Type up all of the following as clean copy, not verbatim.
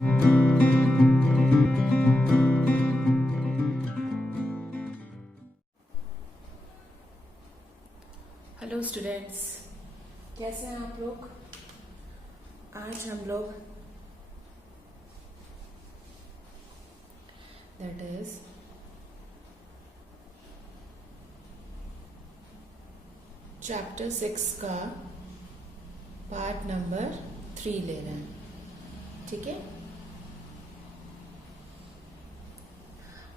Hello students, कैसे हैं आप लोग। आज हम लोग दैट इज चैप्टर 6 का पार्ट नंबर 3 ले रहे हैं। ठीक है,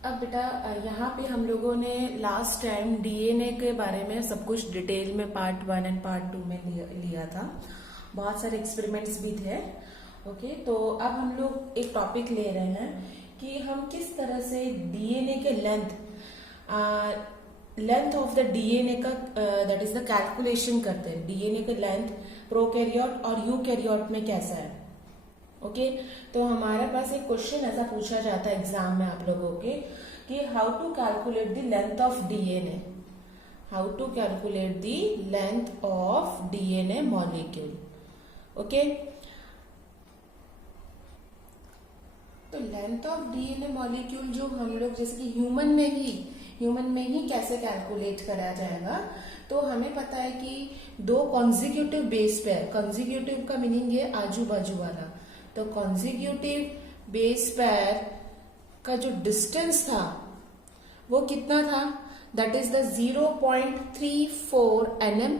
अब बेटा यहाँ पे हम लोगों ने लास्ट टाइम डीएनए के बारे में सब कुछ डिटेल में पार्ट 1 एंड पार्ट 2 में लिया था। बहुत सारे एक्सपेरिमेंट्स भी थे। ओके, तो अब हम लोग एक टॉपिक ले रहे हैं कि हम किस तरह से डीएनए के लेंथ ऑफ द डीएनए का दैट इज द कैलकुलेशन करते हैं। डीएनए का लेंथ प्रोकैरियोट और यूकैरियोट में कैसा है। ओके, तो हमारे पास एक क्वेश्चन ऐसा पूछा जाता है एग्जाम में आप लोगों के कि how to calculate the length of DNA, how to calculate the length of DNA molecule. Okay, तो लेंथ ऑफ डीएनए मॉलिक्यूल जो हम लोग जैसे कि ह्यूमन में ही कैसे कैलकुलेट करा जाएगा। तो हमें पता है कि दो कॉन्जिक्यूटिव बेस पेयर, कॉन्जिक्यूटिव का मीनिंग है आजू बाजू वाला, तो कॉन्जिक्यूटिव बेस पेयर का जो डिस्टेंस था वो कितना था, दैट इज द 0.34 nm।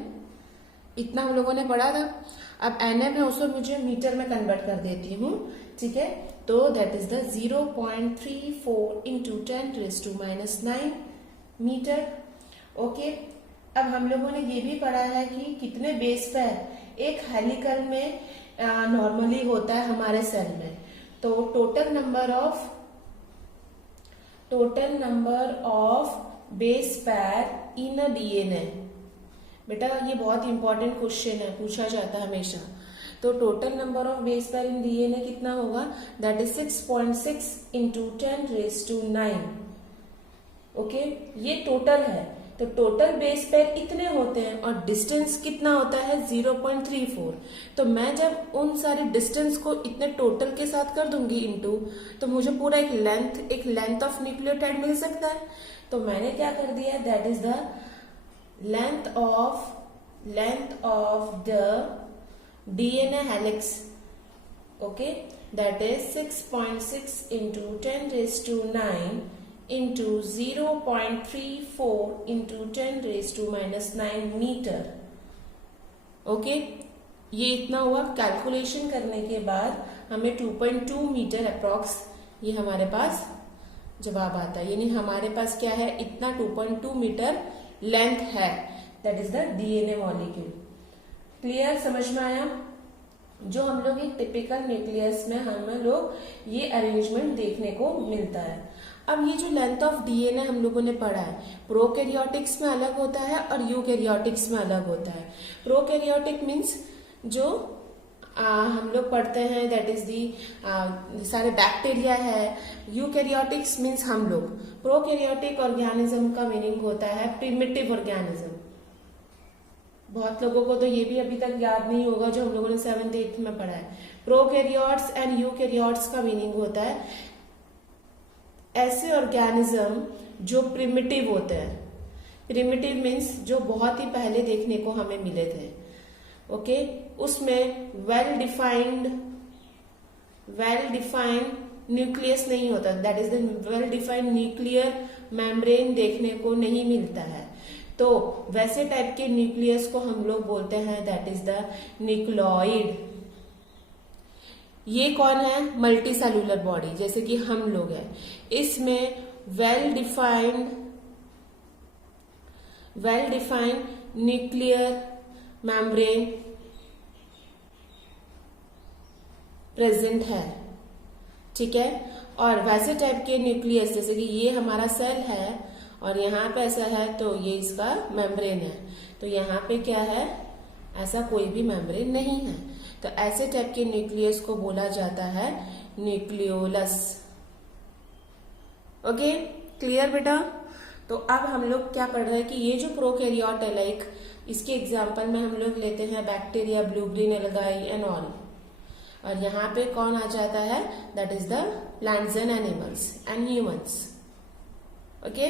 इतना हम लोगों ने पढ़ा था। अब nm है उसको मुझे मीटर में कन्वर्ट कर देती हूँ। ठीक है, तो that is the 0.34 into 10⁻⁹ metre. Okay, अब हम लोगों ने ये भी पढ़ा है कि कितने बेस पेयर एक हेलिकल में नॉर्मली होता है हमारे सेल में। तो total number of base pair in a DNA. बेटा ये बहुत इंपॉर्टेंट क्वेश्चन है, पूछा जाता है हमेशा। तो total number of base pair in DNA कितना होगा, दैट इज 6.6 इंटू 10⁻⁹। ओके, ये टोटल है। तो टोटल बेस पेयर इतने होते हैं और डिस्टेंस कितना होता है 0.34। तो मैं जब उन सारे डिस्टेंस को इतने टोटल के साथ कर दूंगी इनटू, तो मुझे पूरा एक लेंथ ऑफ न्यूक्लियोटाइड मिल सकता है। तो मैंने क्या कर दिया, that is the length of the DNA helix. Okay, that is 6.6 into 10⁻⁹ into 0.34 into 10⁻⁹ metre. Okay, ये इतना हुआ। कैलकुलेशन करने के बाद हमें 2.2 मीटर अप्रॉक्स ये हमारे पास जवाब आता है। यानी हमारे पास क्या है, इतना 2.2 मीटर लेंथ है, that is the DNA molecule. Clear, समझ में आया। जो हम लोग एक टिपिकल न्यूक्लियस में हम लोग ये अरेंजमेंट देखने को मिलता है। अब ये जो लेंथ ऑफ डीएनए हम लोगों ने पढ़ा है, प्रोकैरियोटिक्स में अलग होता है और यूकैरियोटिक्स में अलग होता है। प्रोकैरियोटिक मीन्स जो हम लोग पढ़ते हैं दैट इज दी सारे बैक्टीरिया है। यूकैरियोटिक्स मीन्स हम लोग। प्रोकैरियोटिक ऑर्गेनिज्म का मीनिंग होता है प्रिमिटिव ऑर्गेनिज्म। बहुत लोगों को तो ये भी अभी तक याद नहीं होगा जो हम लोगों ने 7th 8th में पढ़ा है। प्रोकैरियोट्स एंड यूकैरियोट्स का मीनिंग होता है ऐसे ऑर्गेनिज्म जो प्रिमिटिव होते हैं। प्रिमिटिव मीन्स जो बहुत ही पहले देखने को हमें मिले थे। ओके, उसमें वेल डिफाइंड न्यूक्लियस नहीं होता, that is the well defined nuclear membrane देखने को नहीं मिलता है। तो वैसे टाइप के न्यूक्लियस को हम लोग बोलते हैं दैट इज द न्यूक्लियोइड। ये कौन है, मल्टी सेलुलर बॉडी जैसे कि हम लोग हैं। इसमें well defined nuclear membrane present है। ठीक है, और वैसे टाइप के न्यूक्लियस जैसे कि ये हमारा सेल है और यहाँ पे ऐसा है, तो ये इसका मेम्ब्रेन है। तो यहाँ पे क्या है, ऐसा कोई भी मेम्ब्रेन नहीं है। तो ऐसे टाइप के न्यूक्लियस को बोला जाता है न्यूक्लियोलस। ओके, क्लियर बेटा। तो अब हम लोग क्या पढ़ रहे हैं कि ये जो प्रोकैरियोट है, इसके एग्जाम्पल में हम लोग लेते हैं bacteria, blue green algae and all. और यहाँ पे कौन आ जाता है, that is the plants and animals and humans. Okay,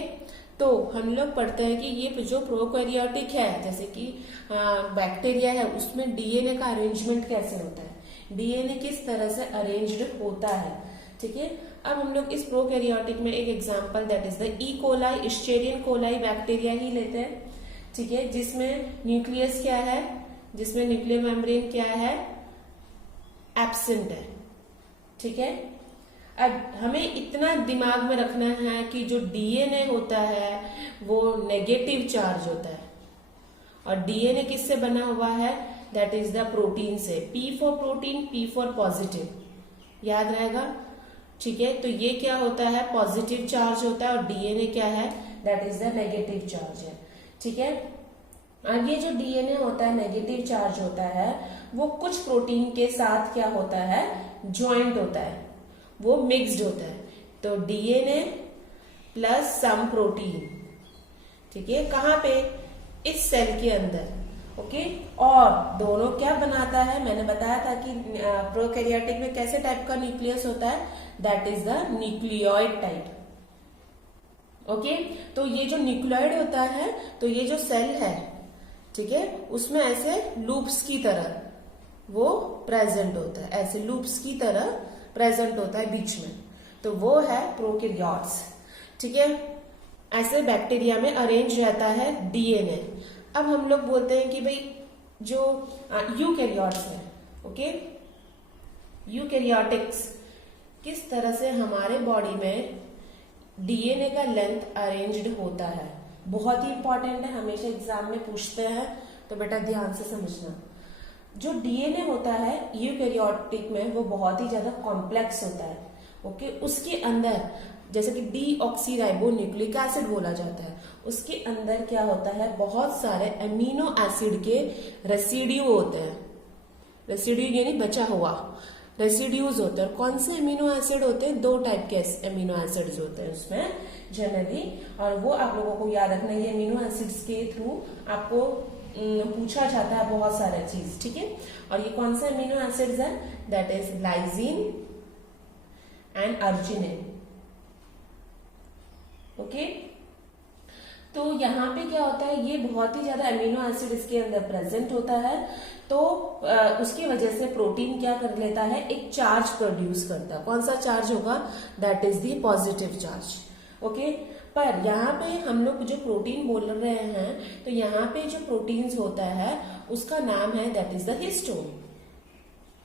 तो हम लोग पढ़ते हैं कि ये जो प्रोकैरियोटिक है, जैसे कि बैक्टीरिया है, उसमें डीएनए का अरेंजमेंट कैसे होता है, डीएनए किस तरह से अरेंज्ड होता है। ठीक है, अब हम लोग इस प्रोकैरियोटिक में एक example that is the E coli, Escherichia coli bacteria ही लेते हैं। ठीक है, जिसमें न्यूक्लियस क्या है, जिसमें न्यूक्लियर मेम्ब्रेन क्या है, एब्सेंट है। ठीक है, अब हमें इतना दिमाग में रखना है कि जो डीएनए होता है वो नेगेटिव चार्ज होता है, और डीएनए किससे बना हुआ है, दैट इज द प्रोटीन से। P for protein, P for positive, याद रहेगा। ठीक है, तो ये क्या होता है, पॉजिटिव चार्ज होता है, और डीएनए क्या है, that is the negative charge है। ठीक है, और ये जो डीएनए होता है नेगेटिव चार्ज होता है, वो कुछ प्रोटीन के साथ क्या होता है, ज्वाइंट होता है, वो मिक्स्ड होता है। तो डीएनए प्लस सम प्रोटीन, ठीक है, कहां पे, इस सेल के अंदर। ओके, और दोनों क्या बनाता है, मैंने बताया था कि प्रोकैरियोटिक में कैसे टाइप का न्यूक्लियस होता है, that is the nucleoid type. Okay, तो ये जो न्यूक्लियोइड होता है, तो ये जो सेल है, ठीक है, उसमें ऐसे लूप्स की तरह वो प्रेजेंट होता है, ऐसे लूप्स की तरह प्रेजेंट होता है बीच में, तो वो है प्रोकैरियोट्स। ठीक है, ऐसे बैक्टीरिया में अरेंज रहता है डीएनए। अब हम लोग बोलते हैं कि भाई जो यूकैरियोट्स है, ओके, यूकैरियोटिक्स, किस तरह से हमारे बॉडी में डीएनए का लेंथ अरेंज्ड होता है, बहुत ही इंपॉर्टेंट है, हमेशा एग्जाम में पूछते हैं, तो बेटा ध्यान से समझना। जो डीएनए होता है यूकैरियोटिक में, वो बहुत ही ज्यादा कॉम्प्लेक्स होता है। ओके, उसके अंदर जैसे कि डीऑक्सीराइबोन्यूक्लिक एसिड बोला जाता है, उसके अंदर क्या होता है, बहुत सारे अमीनो एसिड के रेसिड्यू होते हैं। रेसिड्यू यानी बचा हुआ, रेसिड्यूज होते हैं। कौन से अमीनो एसिड होते हैं, 2 टाइप के अमीनो एसिड्स होते हैं उसमें जनरली, और वो आप लोगों को याद रखना, ये अमीनो एसिड्स के थ्रू आपको पूछा जाता है बहुत सारे चीज। ठीक है, और ये कौन से अमीनो एसिड्स हैं, that is lysine and arginine. Okay, तो यहाँ पे क्या होता है, ये बहुत ही ज्यादा अमीनो एसिड इसके अंदर प्रेजेंट होता है, तो उसकी वजह से प्रोटीन क्या कर लेता है, एक चार्ज प्रोड्यूस करता है। कौन सा चार्ज होगा, that is the positive charge. Okay, पर यहाँ पे हम लोग जो प्रोटीन बोल रहे हैं, तो यहाँ पे जो प्रोटीन्स होता है उसका नाम है that is the histone.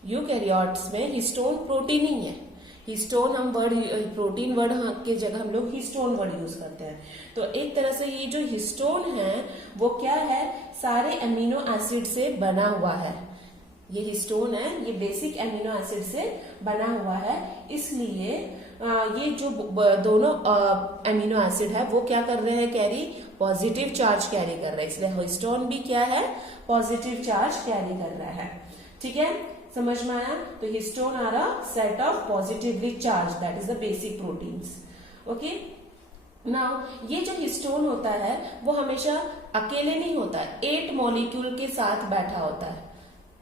Eukaryotes में हिस्टोन प्रोटीन ही है। हिस्टोन हम वर्ड, प्रोटीन वर्ड के जगह हम लोग हिस्टोन वर्ड यूज करते हैं। तो एक तरह से ये जो हिस्टोन है वो क्या है, सारे अमीनो एसिड से बना हुआ है। ये हिस्टोन है, ये बेसिक अमीनो एसिड से बना हुआ है, इसलिए ये जो दोनों अमीनो एसिड है वो क्या कर रहे हैं, कैरी पॉजिटिव चार्ज कैरी कर रहे हैं, इसलिए हिस्टोन भी क्या है, पॉजिटिव चार्ज कैरी कर रहा है। ठीक है, समझ में आया। तो histone are a set of positively charge, that is the basic proteins. Okay, now ये जो हिस्टोन होता है वो हमेशा अकेले नहीं होता है, 8 मॉलिक्यूल के साथ बैठा होता है।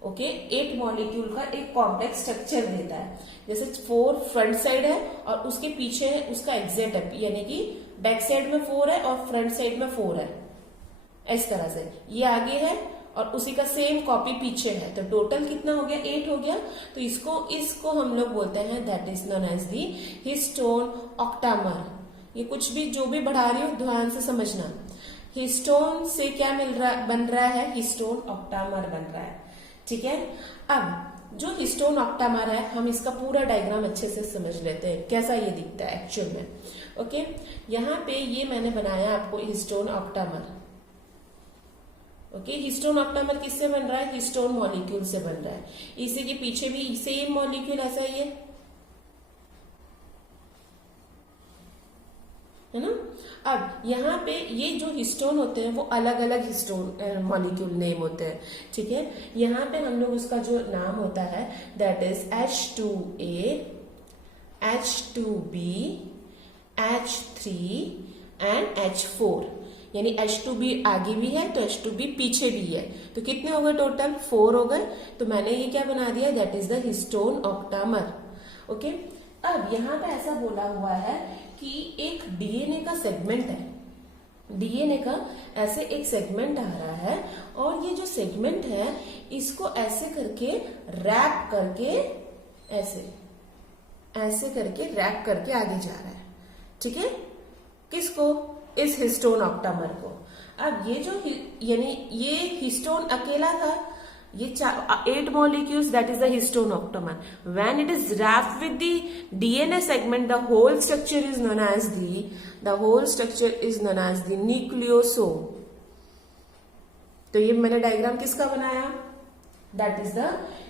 ओके, 8 मॉलिक्यूल का एक कॉम्प्लेक्स स्ट्रक्चर देता है। जैसे 4 फ्रंट साइड है और उसके पीछे है उसका एग्जैक्ट है, यानी कि बैक साइड में 4 है और फ्रंट साइड में 4 है, इस तरह से ये आगे है और उसी का सेम कॉपी पीछे है, तो टोटल कितना हो गया, 8 हो गया। तो इसको हम लोग बोलते हैं that is known as the histone octamer. ये कुछ भी जो भी बढ़ा रही हूँ ध्यान से समझना, हिस्टोन से क्या बन रहा है, हिस्टोन ऑक्टामर बन रहा है। ठीक है, अब जो हिस्टोन ऑक्टामर है हम इसका पूरा डायग्राम अच्छे से समझ लेते हैं, कैसा ये दिखता है एक्चुअल में। ओके, यहाँ पे ये मैंने बनाया आपको histone octamer. Okay, histone octamer किससे बन रहा है, हिस्टोन मॉलिक्यूल से बन रहा है। इसी के पीछे भी सेम मॉलिक्यूल ऐसा ही है ना। अब यहाँ पे ये जो हिस्टोन होते हैं वो अलग अलग हिस्टोन मॉलिक्यूल नेम होते हैं। ठीक है, यहाँ पे हम लोग उसका जो नाम होता है that is H2A, H2B, H3 and H4। यानी H2B आगे भी है तो H2B पीछे भी है, तो कितने हो गए टोटल 4 हो गए। तो मैंने ये क्या बना दिया, that is the histone octamer. Okay, अब यहाँ पे ऐसा बोला हुआ है कि एक डीएनए का सेगमेंट है, डीएनए का ऐसे एक सेगमेंट आ रहा है और ये जो सेगमेंट है इसको ऐसे करके रैप करके ऐसे करके रैप करके आगे जा रहा है, ठीक है। किसको, इस हिस्टोन ऑक्टामर को। अब ये जो यानी ये हिस्टोन अकेला था, ये 8 molecules, that is the histone octamer. When it is wrapped with the DNA segment, the whole structure is known as the nucleosome. तो ये मैंने डायग्राम किसका बनाया, दैट इज द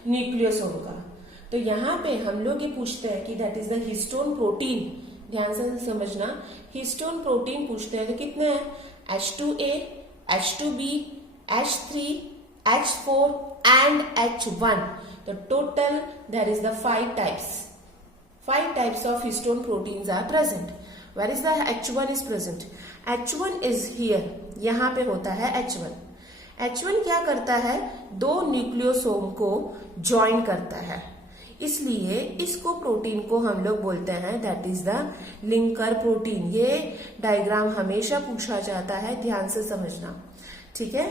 न्यूक्लियोसोम का। तो यहाँ पे हम लोग ये पूछते हैं कि that is the histone protein, ध्यान से समझना, हिस्टोन प्रोटीन पूछते हैं तो कितने हैं, H2A, H2B, H3, H4 and H1. The total there is the 5 types. 5 types of histone proteins are present. Where is the H1 is present? H1 is here. यहाँ पे होता है H1. H1 क्या करता है, 2 न्यूक्लियोसोम को ज्वाइन करता है, इसलिए इसको प्रोटीन को हम लोग बोलते हैं that is the linker protein. ये डायग्राम हमेशा पूछा जाता है, ध्यान से समझना, ठीक है।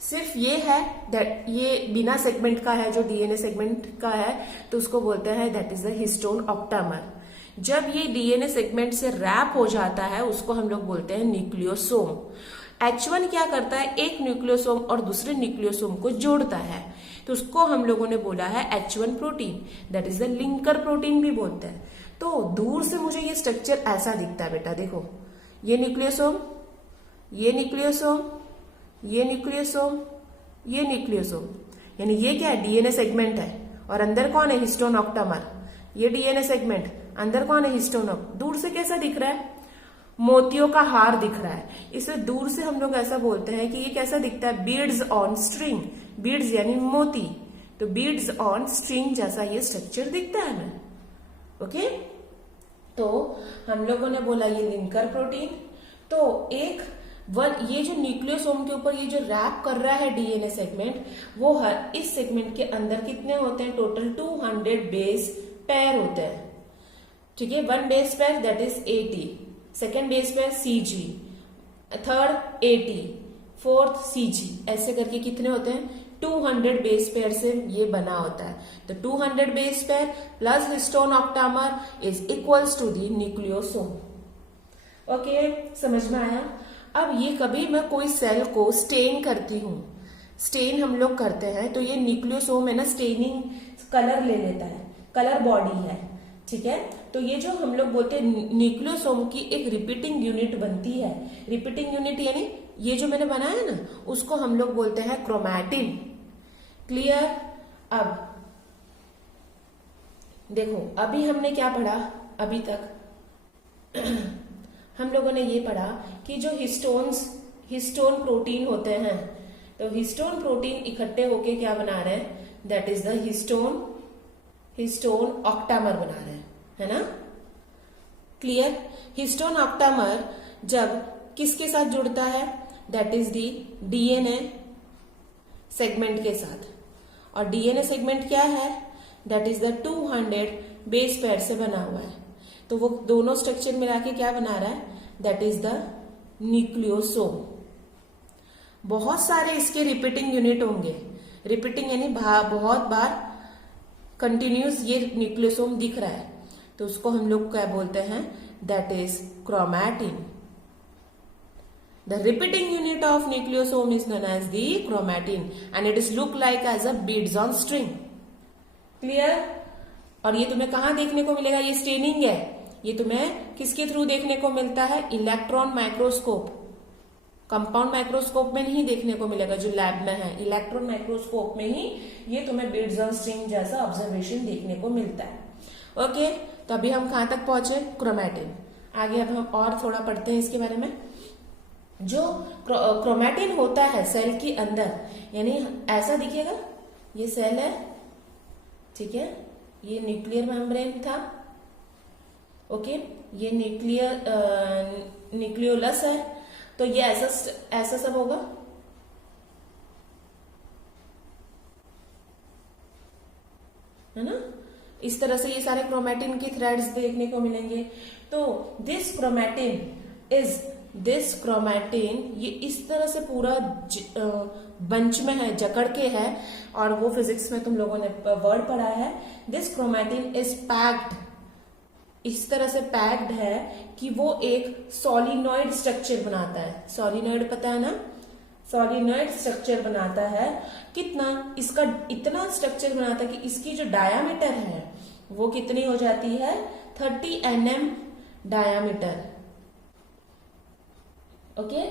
सिर्फ ये है दैट ये बिना सेगमेंट का है, जो डीएनए सेगमेंट का है तो उसको बोलते हैं that is the histone octamer. जब ये डीएनए सेगमेंट से रैप हो जाता है उसको हम लोग बोलते हैं न्यूक्लियोसोम। H1 क्या करता है, एक न्यूक्लियोसोम और दूसरे न्यूक्लियोसोम को जोड़ता है, तो उसको हम लोगों ने बोला है H1 protein, that is the linker protein भी बोलते हैं। तो दूर से मुझे ये स्ट्रक्चर ऐसा दिखता है बेटा, देखो ये न्यूक्लियोसोम, ये न्यूक्लियोसोम, ये न्यूक्लियोसोम, ये न्यूक्लियोसोम, यानी ये क्या है, डीएनए सेगमेंट है और अंदर कौन है, हिस्टोन ऑक्टामर। ये डीएनए सेगमेंट, अंदर कौन है, हिस्टोन। दूर से कैसा दिख रहा है, मोतियों का हार दिख रहा है, इसे दूर से हम लोग ऐसा बोलते हैं कि ये कैसा दिखता है, बीड्स ऑन स्ट्रिंग। बीड्स यानी मोती, तो बीड्स ऑन स्ट्रिंग जैसा ये स्ट्रक्चर दिखता है हमें। ओके, तो हम लोगों ने बोला ये लिंकर प्रोटीन। तो ये जो न्यूक्लियोसोम के ऊपर ये जो रैप कर रहा है डीएनए सेगमेंट, वो हर इस सेगमेंट के अंदर कितने होते हैं, टोटल 200 बेस पेयर होते हैं, ठीक है। 1 base pair that is AT, second base pair CG, third AT, fourth CG, ऐसे करके कितने होते हैं, 200 बेस पेयर से ये बना होता है। तो 200 base pair plus histone octamer is equals to the nucleosome. Okay, समझ में आया। अब ये कभी मैं कोई सेल को स्टेन करती हूं, स्टेन हम लोग करते हैं तो ये न्यूक्लियोसोम है ना, स्टेनिंग कलर ले लेता है, कलर बॉडी है, ठीक है। तो ये जो हम लोग बोलते हैं न्यूक्लियोसोम की एक रिपीटिंग यूनिट बनती है, रिपीटिंग यूनिट यानी ये जो मैंने बनाया ना उसको हम लोग बोलते हैं क्रोमैटिन। क्लियर। अब देखो अभी हमने क्या पढ़ा, अभी तक हम लोगों ने ये पढ़ा कि जो हिस्टोन प्रोटीन होते हैं, तो हिस्टोन प्रोटीन इकट्ठे होके क्या बना रहे हैं, that is the histone octamer बना रहे हैं, है ना। क्लियर। हिस्टोन ऑक्टामर जब किसके साथ जुड़ता है, that is the DNA segment के साथ, और डीएनए सेगमेंट क्या है, that is the 200 base pair से बना हुआ है। तो वो दोनों स्ट्रक्चर मिला के क्या बना रहा है, दैट इज द न्यूक्लियोसोम। बहुत सारे इसके रिपीटिंग यूनिट होंगे, रिपीटिंग यानी बहुत बार कंटिन्यूस ये न्यूक्लियोसोम दिख रहा है, तो उसको हम लोग क्या बोलते हैं, that is chromatin. The repeating unit of nucleosome is known as the chromatin and it is look like as a beads on string. Clear? और ये तुम्हें कहाँ देखने को मिलेगा, ये स्टेनिंग है, ये तुम्हें किसके थ्रू देखने को मिलता है, इलेक्ट्रॉन माइक्रोस्कोप। कंपाउंड माइक्रोस्कोप में नहीं देखने को मिलेगा जो लैब में है, इलेक्ट्रॉन माइक्रोस्कोप में ही ये तुम्हें बीड्स ऑन स्ट्रिंग जैसा ऑब्जर्वेशन देखने को मिलता है। ओके, तो अभी हम कहाँ तक पहुंचे, क्रोमैटिन। आगे अब हम और थोड़ा पढ़ते हैं इसके बारे में। जो क्रोमैटिन होता है सेल के अंदर, यानी ऐसा दिखेगा, ये सेल है, ठीक है, ये न्यूक्लियर मेम्ब्रेन था, ओके, ये न्यूक्लियोलस है, तो ये ऐसा सब होगा, है ना। इस तरह से ये सारे क्रोमेटिन के थ्रेड्स देखने को मिलेंगे। तो दिस क्रोमेटिन ये इस तरह से पूरा बंच में है, जकड़ के है, और वो फिजिक्स में तुम लोगों ने वर्ड पढ़ा है। दिस क्रोमेटिन इज पैक्ड, इस तरह से पैक्ड है कि वो एक सोलिनॉइड स्ट्रक्चर बनाता है। सोलिनॉइड पता है ना, सोलिनॉइड स्ट्रक्चर बनाता है। कितना, इसका इतना स्ट्रक्चर बनाता है कि इसकी जो डायामीटर है वो कितनी हो जाती है, 30 nm डायामीटर। ओके,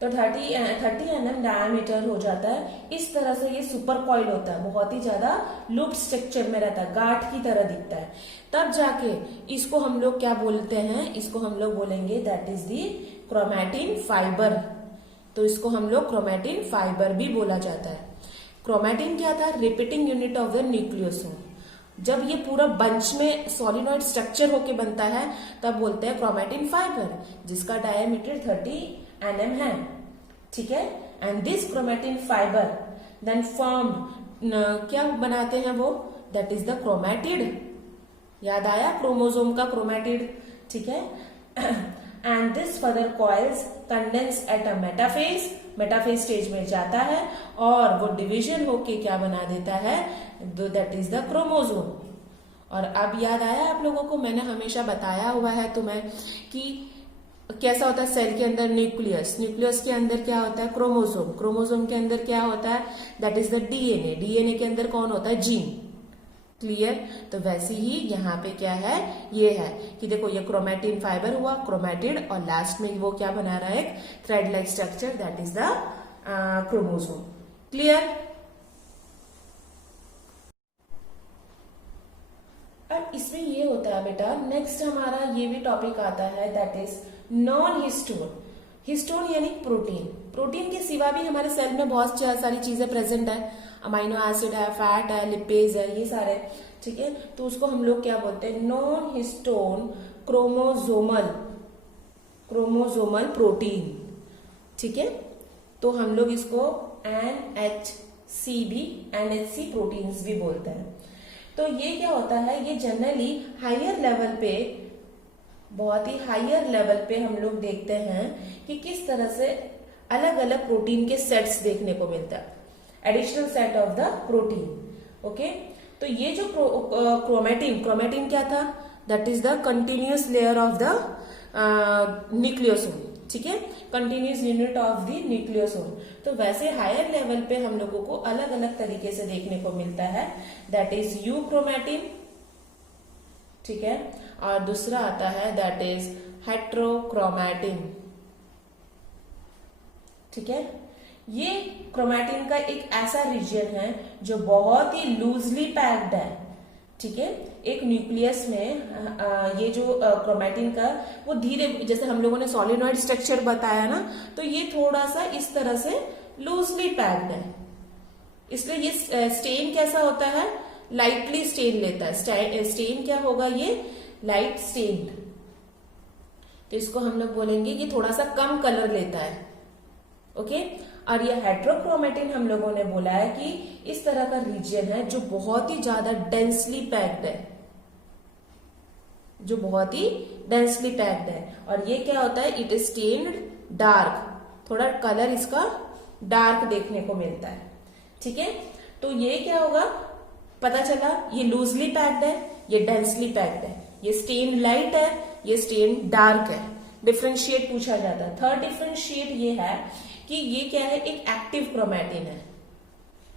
तो 30 nm डायामीटर हो जाता है। इस तरह से ये सुपर कॉइल होता है, बहुत ही ज्यादा लूप स्ट्रक्चर में रहता है, गांठ की तरह दिखता है। तब जाके इसको हम लोग क्या बोलते हैं, इसको हम लोग बोलेंगे that is the chromatin fibre. तो इसको हम लोग क्रोमेटिन फाइबर भी बोला जाता है। क्रोमेटिन क्या था, repeating unit of the nucleosome. जब ये पूरा बंच में सोलिनॉइड स्ट्रक्चर होके बनता है तब बोलते हैं क्रोमेटिन फाइबर, जिसका डायमीटर 30 nm है, ठीक है। And this chromatin fibre then formed, क्या बनाते हैं वो, दैट इज द क्रोमेटिड। याद आया, क्रोमोसोम का क्रोमेटिड, ठीक है। And this further coils condense at a metaphase, metaphase stage में जाता है और वो डिवीजन होके क्या बना देता है, दैट इज द क्रोमोसोम। और अब याद आया आप लोगों को, मैंने हमेशा बताया हुआ है तुम्हें कि कैसा होता है सेल के अंदर न्यूक्लियस, न्यूक्लियस के अंदर क्या होता है क्रोमोसोम, क्रोमोसोम के अंदर क्या होता है, that is the DNA, DNA के अंदर कौन होता है, जीन। क्लियर। तो वैसे ही यहाँ पे क्या है, ये है कि देखो ये क्रोमेटिन फाइबर हुआ, क्रोमेटिड, और लास्ट में वो क्या बना रहा है, एक thread like structure, that is the chromosome. Clear. अब इसमें ये होता है बेटा, नेक्स्ट हमारा ये भी टॉपिक आता है, that is non histone. Histone यानी प्रोटीन। प्रोटीन के सिवा भी हमारे सेल में बहुत सारी चीजें प्रेजेंट है, अमाइनो एसिड है, फैट है, लिपेज है, ये सारे, ठीक है। तो उसको हम लोग क्या बोलते हैं, नॉन हिस्टोन क्रोमोसोमल प्रोटीन, ठीक है। तो हम लोग इसको NHC प्रोटीन्स भी बोलते हैं। तो ये क्या होता है, ये जनरली हायर लेवल पे, बहुत ही हायर लेवल पे हम लोग देखते हैं कि किस तरह से अलग अलग प्रोटीन के सेट्स देखने को मिलता है, additional set of the protein. Okay, तो ये जो क्रोमेटिन क्या था, that is the continuous layer of the nucleosome, ठीक है, continuous unit of the nucleosome. तो वैसे हायर लेवल पे हम लोगों को अलग अलग तरीके से देखने को मिलता है, दैट इज यूक्रोमेटिन, ठीक है। और दूसरा आता है दैट इज हेट्रोक्रोमेटिन, ठीक है। ये क्रोमेटिन का एक ऐसा रीजन है जो बहुत ही लूजली पैक्ड है, ठीक है। एक न्यूक्लियस में ये जो क्रोमेटिन का वो धीरे, जैसे हम लोगों ने सॉलिनॉइड स्ट्रक्चर बताया ना, तो ये थोड़ा सा इस तरह से लूजली पैक्ड है, इसलिए ये स्टेन कैसा होता है, लाइटली स्टेन लेता है। स्टेन क्या होगा, ये लाइट स्टेन, तो इसको हम लोग बोलेंगे ये थोड़ा सा कम कलर लेता है। ओके, और ये हेट्रोक्रोमेटिन हम लोगों ने बोला है कि इस तरह का रीजन है जो बहुत ही ज्यादा डेंसली पैक्ड है, जो बहुत ही डेंसली पैक्ड है। और ये क्या होता है, इट इज स्टेन्ड डार्क, थोड़ा कलर इसका डार्क देखने को मिलता है, ठीक है। तो ये क्या होगा, पता चला ये लूजली पैक्ड है, ये डेंसली पैक्ड है, ये स्टेन लाइट है, ये स्टेन डार्क है। डिफरेंशिएट पूछा जाता है। थर्ड डिफरेंशिएट ये है कि ये क्या है, एक एक्टिव क्रोमेटिन है,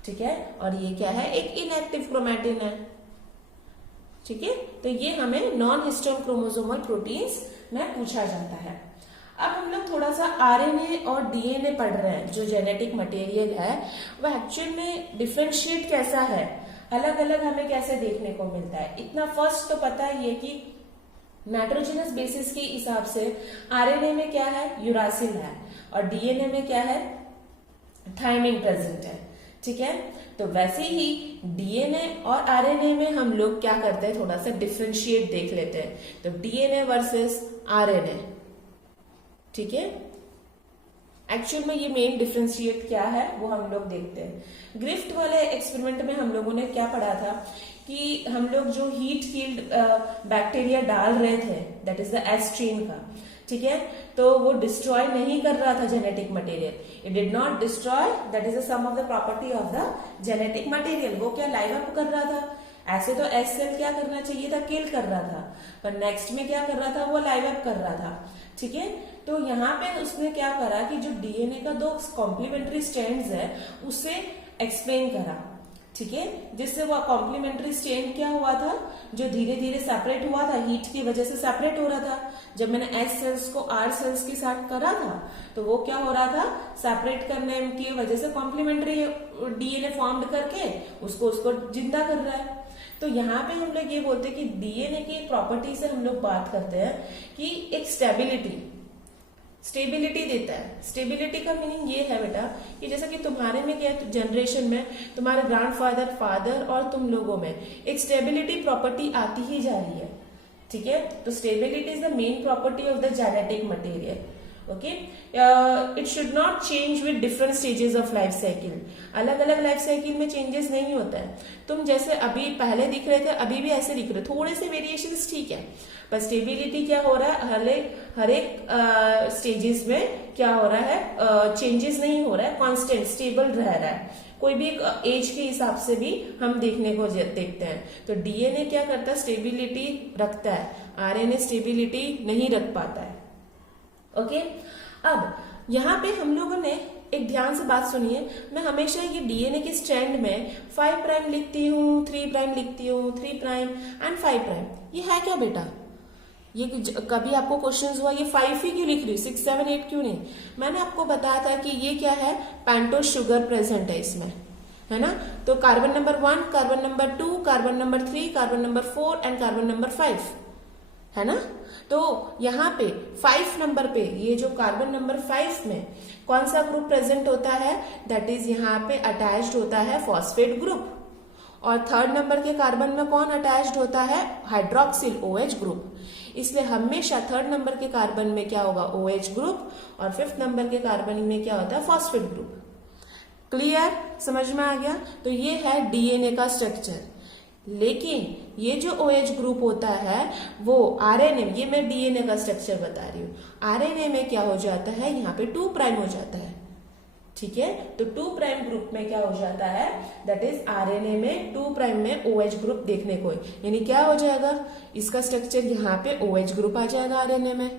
ठीक है, और ये क्या है, एक इनएक्टिव क्रोमेटिन है, ठीक है। तो ये हमें नॉन हिस्टोन क्रोमोसोमल प्रोटीन्स में पूछा जाता है। अब हम लोग थोड़ा सा आरएनए और डीएनए पढ़ रहे हैं, जो जेनेटिक मटेरियल है वह एक्चुअल में डिफरेंशिएट कैसा है, अलग अलग हमें कैसे देखने को मिलता है। इतना फर्स्ट तो पता ही है कि नाइट्रोजनस बेसिस के हिसाब से आरएनए में क्या है, यूरासिल है, और डीएनए में क्या है, थायमिन प्रेजेंट है, ठीक है। तो वैसे ही डीएनए और आरएनए में हम लोग क्या करते हैं, थोड़ा सा डिफरेंशिएट देख लेते हैं। तो डीएनए वर्सेस आरएनए, ठीक है, एक्चुअल में ये मेन डिफरेंशिएट क्या है वो हम लोग देखते हैं। ग्रिफ्ट वाले एक्सपेरिमेंट में हम लोगों ने क्या पढ़ा था कि हम लोग जो हीट किल्ड बैक्टीरिया डाल रहे थे, that is the S strain का, ठीक है, तो वो डिस्ट्रॉय नहीं कर रहा था genetic material, it did not destroy, that is the sum of the property of the genetic material. वो क्या लाइव अप कर रहा था, ऐसे तो एस सेल क्या करना चाहिए था, किल कर रहा था, पर नेक्स्ट में क्या कर रहा था, वो लाइव अप कर रहा था, ठीक है। तो यहाँ पे उसने क्या करा कि जो डीएनए का दो कॉम्प्लीमेंट्री स्ट्रैंड्स है उसे एक्सप्लेन करा, ठीक है, जिससे वो कॉम्प्लीमेंट्री स्ट्रैंड क्या हुआ था, जो धीरे धीरे सेपरेट हुआ था, हीट की वजह से सेपरेट हो रहा था। जब मैंने एस सेल्स को आर सेल्स के साथ करा था तो वो क्या हो रहा था, सेपरेट करने की वजह से कॉम्प्लीमेंट्री डीएनए फॉर्म करके उसको जिंदा कर रहा है। तो यहाँ पे हम लोग ये बोलते हैं कि डीएनए की प्रॉपर्टी से हम लोग बात करते हैं कि एक स्टेबिलिटी देता है। स्टेबिलिटी का मीनिंग ये है बेटा कि जैसा कि तुम्हारे में क्या है, जनरेशन में तुम्हारे ग्रैंडफादर, फादर और तुम लोगों में एक स्टेबिलिटी प्रॉपर्टी आती ही जा रही है, ठीक है। तो stability is the main property of the genetic material, okay. It should not change with different stages of life cycle. अलग अलग लाइफ साइकिल में चेंजेस नहीं होता है। तुम जैसे अभी पहले दिख रहे थे, अभी भी ऐसे दिख रहे, थोड़े से वेरिएशंस ठीक है, पर स्टेबिलिटी क्या हो रहा है, हर एक स्टेजेस में क्या हो रहा है, चेंजेस नहीं हो रहा है, कांस्टेंट स्टेबल रह रहा है। कोई भी एज के हिसाब से भी हम देखने को देखते हैं। तो डीएनए क्या करता है, स्टेबिलिटी रखता है, आरएनए स्टेबिलिटी नहीं रख पाता है, ओके। अब यहाँ पे हम लोगों ने एक ध्यान से बात सुनिए, मैं हमेशा ये डीएनए के स्ट्रैंड में 5 प्राइम लिखती हूँ, 3 प्राइम लिखती हूँ, 3 प्राइम एंड 5 प्राइम। ये है क्या बेटा, ये कभी आपको क्वेश्चन हुआ ये 5 ही क्यों लिख रही हूँ, 6, 7, 8 क्यों नहीं? मैंने आपको बताया था कि ये क्या है, पेंटोस शुगर प्रेजेंट है इसमें, है ना। तो carbon number 1, carbon number 2, carbon number 3, carbon number 4 and carbon number 5, है ना। तो यहाँ पे 5 नंबर पे ये जो कार्बन नंबर 5 में कौन सा ग्रुप प्रेजेंट होता है, दैट इज यहाँ पे अटैच्ड होता है फॉस्फेट ग्रुप। और 3rd नंबर के कार्बन में कौन अटैच्ड होता है, हाइड्रोक्सिल OH ग्रुप। इसलिए हमेशा 3rd नंबर के कार्बन में क्या होगा, OH ग्रुप, और 5th नंबर के कार्बन में क्या होता है, फॉस्फेट ग्रुप। क्लियर, समझ में आ गया। तो ये है डीएनए का स्ट्रक्चर। लेकिन ये जो OH ग्रुप होता है वो आरएनए, ये मैं डीएनए का स्ट्रक्चर बता रही हूँ, आरएनए में क्या हो जाता है, यहाँ पे 2 प्राइम हो जाता है, ठीक है। तो 2 प्राइम ग्रुप में क्या हो जाता है, दैट इज आरएनए में 2 प्राइम में OH ग्रुप देखने को, यानी क्या हो जाएगा, इसका स्ट्रक्चर यहाँ पे OH ग्रुप आ जाएगा आरएनए में।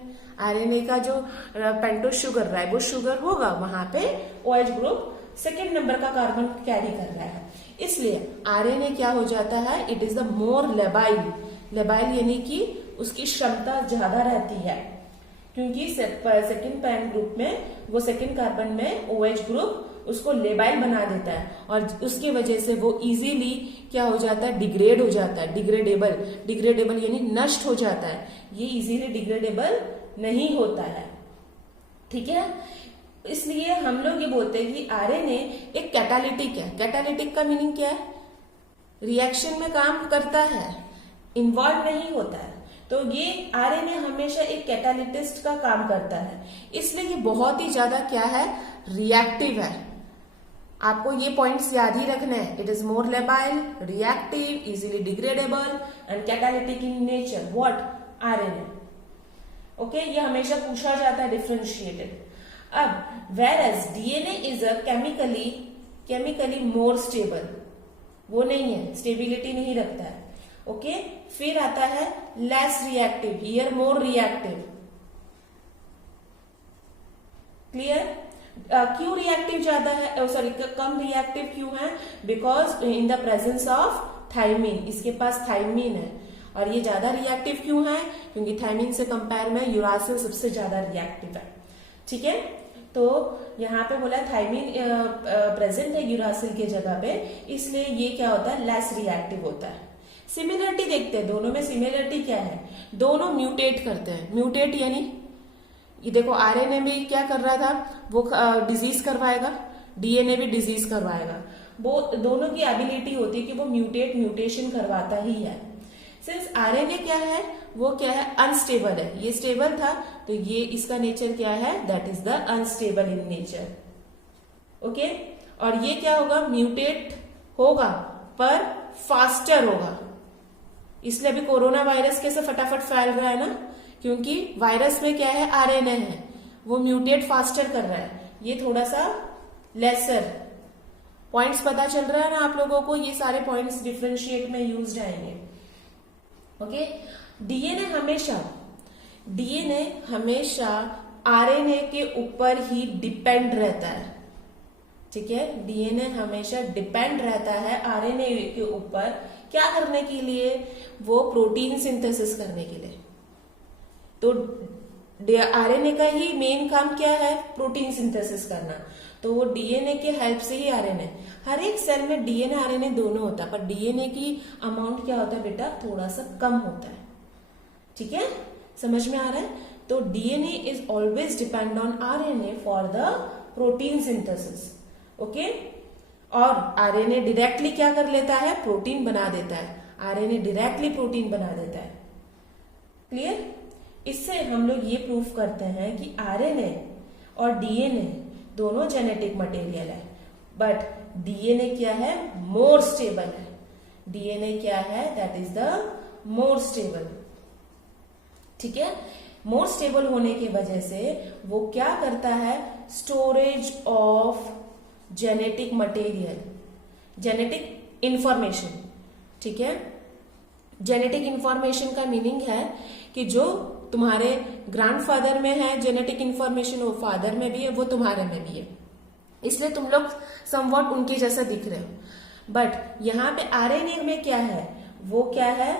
आरएनए का जो पेंटोस शुगर राइबोस शुगर होगा वहां पे OH ग्रुप 2nd नंबर का कार्बन कैरी कर रहा है। इसलिए आरएनए क्या हो जाता है, it is the more labile, labile यानी कि उसकी क्षमता ज्यादा रहती है, क्योंकि 2nd प्राइम ग्रुप में वो 2nd कार्बन में OH ग्रुप उसको लेबाइल बना देता है, और उसकी वजह से वो इजीली क्या हो जाता है, डिग्रेड हो जाता है, डिग्रेडेबल यानी नष्ट हो जाता है, ये इजीली डिग्रेडेबल नहीं होता है, ठीक है। इसलिए हम लोग ये बोलते हैं कि आरएनए एक कैटालिटिक है। कैटालिटिक का मीनिंग क्या है, रिएक्शन में काम करता है, इन्वॉल्व नहीं होता है। तो ये आरएनए हमेशा एक कैटालिटिस्ट का काम करता है, इसलिए ये बहुत ही ज्यादा क्या है, रिएक्टिव है। आपको ये पॉइंट्स याद ही रखने हैं, it is more labile, reactive, easily degradable and catalytic in nature, what, RNA, okay. ये हमेशा पूछा जाता है डिफरेंशिएटेड। अब whereas DNA is a chemically more stable, वो नहीं है, स्टेबिलिटी नहीं रखता है, ओके। फिर आता है less reactive, here more reactive, clear. क्यों रिएक्टिव ज्यादा है, सॉरी कम रिएक्टिव क्यों है, because in the presence of thymine, इसके पास थायमिन है। और ये ज्यादा रिएक्टिव क्यों है, क्योंकि थायमिन से कंपेयर में यूरासिल सबसे ज्यादा रिएक्टिव है, ठीक है। तो यहाँ पे बोला थायमिन प्रेजेंट है यूरासिल के जगह पे, इसलिए ये क्या होता है, लेस रिएक्टिव होता है। सिमिलरिटी देखते हैं, दोनों में सिमिलरिटी क्या है, दोनों म्यूटेट करते हैं। म्यूटेट यानी ये देखो, आरएनए भी क्या कर रहा था, वो डिजीज करवाएगा, डीएनए भी डिजीज करवाएगा। वो दोनों की एबिलिटी होती है कि वो म्यूटेशन करवाता ही है। सिंस आरएनए क्या है, वो क्या है, अनस्टेबल है। ये स्टेबल था तो ये इसका नेचर क्या है, that is the unstable in nature. Okay, और ये क्या होगा, म्यूटेट होगा पर फास्टर होगा। इसलिए अभी कोरोना वायरस कैसे फटाफट फैल रहा है ना, क्योंकि वायरस में क्या है, आरएनए है, वो म्यूटेट फास्टर कर रहा है। ये थोड़ा सा लेसर पॉइंट्स पता चल रहा है ना आप लोगों को, ये सारे पॉइंट्स डिफरेंशिएट में यूज आएंगे। ओके, डीएनए हमेशा आरएनए के ऊपर ही डिपेंड रहता है। ठीक है, डीएनए हमेशा डिपेंड रहता है आरएनए के ऊपर, क्या करने के लिए, वो प्रोटीन सिंथेसिस करने के लिए। तो आरएनए का ही मेन काम क्या है, प्रोटीन सिंथेसिस करना। तो वो डीएनए के हेल्प से ही आरएनए, हर एक सेल में डीएनए आरएनए दोनों होता है, पर डीएनए की अमाउंट क्या होता है बेटा, थोड़ा सा कम होता है। ठीक है, समझ में आ रहा है। तो DNA is always depend on RNA for the protein synthesis. Okay, और आरएनए डायरेक्टली क्या कर लेता है, प्रोटीन बना देता है। आरएनए डायरेक्टली प्रोटीन बना देता है। क्लियर। इससे हम लोग ये प्रूफ करते हैं कि आरएनए और डीएनए दोनों जेनेटिक मटेरियल है, बट डीएनए क्या है, मोर स्टेबल है। डीएनए क्या है, that is the more stable. ठीक है, मोर स्टेबल होने की वजह से वो क्या करता है, storage of genetic material, genetic information. ठीक है, जेनेटिक इंफॉर्मेशन का मीनिंग है कि जो तुम्हारे ग्रैंडफादर में है जेनेटिक इंफॉर्मेशन, वो फादर में भी है, वो तुम्हारे में भी है, इसलिए तुम लोग समवॉट उनके जैसा दिख रहे हो। बट यहाँ पे आरएनए में क्या है, वो क्या है,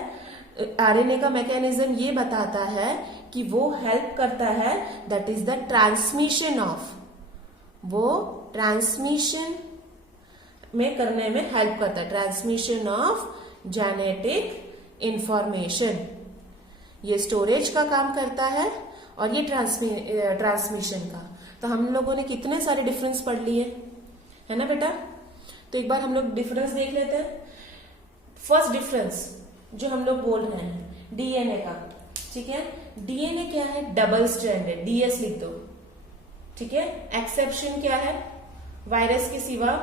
आरएनए का मैकेनिज्म ये बताता है कि वो हेल्प करता है, that is the transmission of, वो ट्रांसमिशन में करने में हेल्प करता है, ट्रांसमिशन ऑफ जेनेटिक इंफॉर्मेशन। ये स्टोरेज का काम करता है और ये ट्रांसमिशन का। तो हम लोगों ने कितने सारे डिफरेंस पढ़ लिए है ना बेटा। तो एक बार हम लोग डिफरेंस देख लेते हैं। फर्स्ट डिफरेंस जो हम लोग बोल रहे हैं डीएनए का, ठीक है, डीएनए क्या है, डबल स्ट्रैंडेड, डीएस लिख दो। ठीक है, एक्सेप्शन क्या है, वायरस के सिवा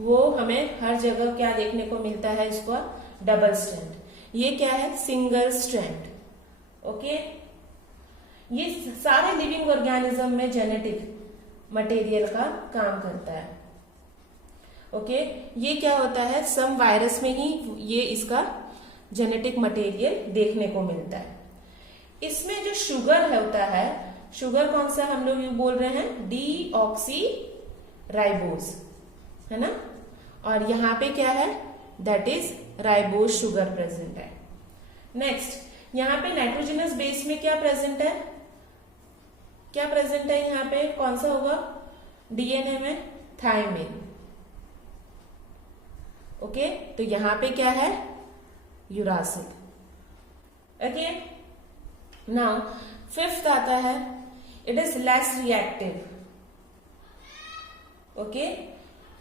वो हमें हर जगह क्या देखने को मिलता है, इसको डबल स्ट्रैंड। ये क्या है, सिंगल स्ट्रैंड। ओके, ये सारे लिविंग ऑर्गेनिज्म में जेनेटिक मटेरियल का काम करता है। ओके, ये क्या होता है, सम वायरस में ही ये इसका जेनेटिक मटेरियल देखने को मिलता है। इसमें जो शुगर होता है, शुगर कौन सा हम लोग बोल रहे हैं, डीऑक्सी राइबोज, है ना। और यहां पे क्या है, that is ribose sugar present है। नेक्स्ट, यहां पे नाइट्रोजनस बेस में क्या प्रेजेंट है, क्या प्रेजेंट है यहां पे, कौन सा होगा, डीएनए में थायमिन। ओके, तो यहां पे क्या है, यूरासिल। ओके, नाउ फिफ्थ आता है, it is less reactive. Okay,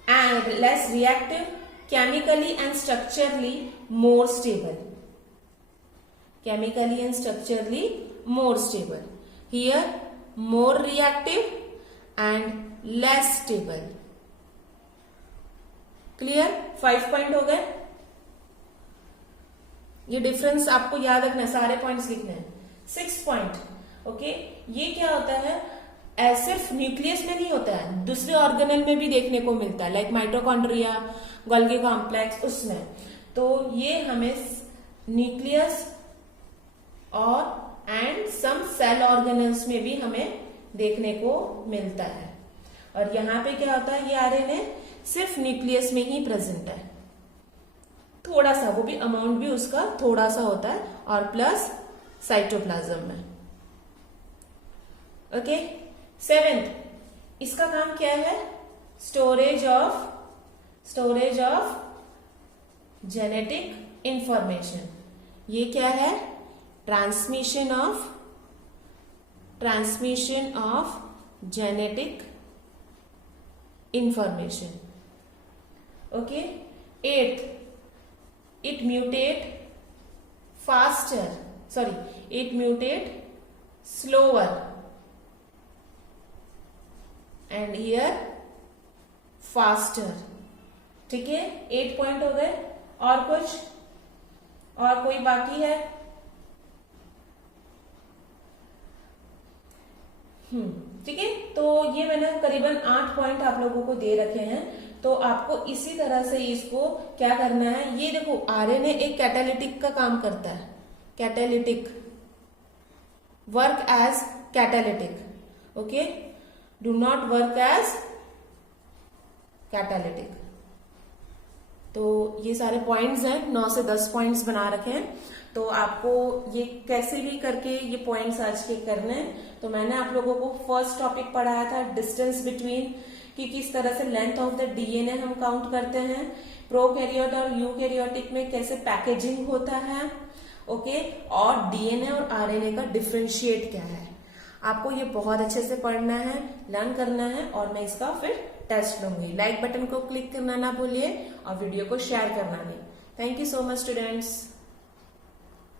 and less reactive, chemically and structurally more stable, chemically and structurally more stable. Here more reactive and less stable. Clear? 5 point हो गए। ये डिफरेंस आपको याद रखना है, सारे पॉइंट्स लिखने हैं। 6 पॉइंट, ओके, ये क्या होता है, सिर्फ न्यूक्लियस में नहीं होता है, दूसरे ऑर्गेनल में भी देखने को मिलता है, लाइक माइटोकॉन्ड्रिया, गोल्गी कॉम्प्लेक्स, उसमें। तो ये हमें न्यूक्लियस और एंड सम सेल ऑर्गेनल्स में भी हमें देखने को मिलता है। और यहां पे क्या होता है, ये आरएनए सिर्फ न्यूक्लियस में ही प्रेजेंट है, थोड़ा सा, वो भी अमाउंट भी उसका थोड़ा सा होता है, और प्लस साइटोप्लाज्म में। ओके, 7th, इसका काम क्या है, स्टोरेज ऑफ जेनेटिक इंफॉर्मेशन। ये क्या है, transmission of genetic information. Okay, 8th, it mutate faster, it mutate slower, and here faster. ठीक है, 8 पॉइंट हो गए। और कुछ, और कोई बाकी है? ठीक है, तो ये मैंने करीबन 8 पॉइंट आप लोगों को दे रखे हैं। तो आपको इसी तरह से इसको क्या करना है, ये देखो आरएनए एक कैटालिटिक का काम करता है, catalytic, work as catalytic, okay, do not work as catalytic. तो ये सारे पॉइंट्स हैं, 9 से 10 पॉइंट्स बना रखे हैं। तो आपको ये कैसे भी करके ये पॉइंट्स आज के करने हैं। तो मैंने आप लोगों को फर्स्ट टॉपिक पढ़ाया था डिस्टेंस बिटवीन, कि किस तरह से लेंथ ऑफ द डीएनए हम काउंट करते हैं, प्रोकैरियोट और यूकैरियोटिक में कैसे पैकेजिंग होता है, ओके, और डीएनए और आरएनए का डिफरेंशिएट क्या है। आपको ये बहुत अच्छे से पढ़ना है, लर्न करना है, और मैं इसका फिर टेस्ट लूंगी। लाइक बटन को क्लिक करना ना भूलिए और वीडियो को शेयर करना नहीं। Thank you so much students.